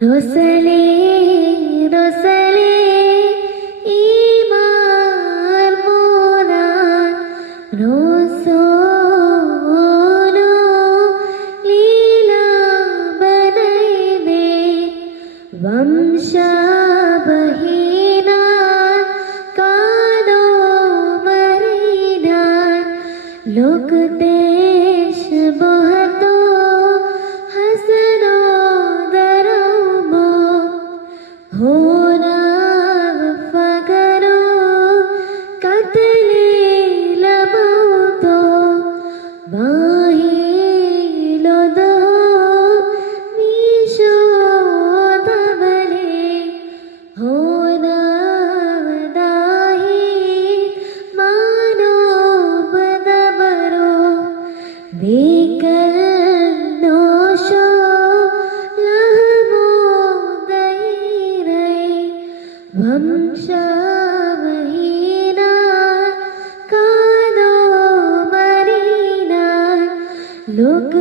റൊസലേ റൊസലേ ഈമാൻ മോനാൻ റോസോലോ ലീലാ ബനൈബേ വംശബഹീനാൻ കാദോ മരീനാൻ ലോക ദേശ ബഹതോ ഹസനോ होना फगरो कतले लबो तो बाहिलो दो मीशो दबले होना दाही मानो बदबरो बेकल नोशो വംശവഹീനാൻ കാദോ മരീനാൻ ലോക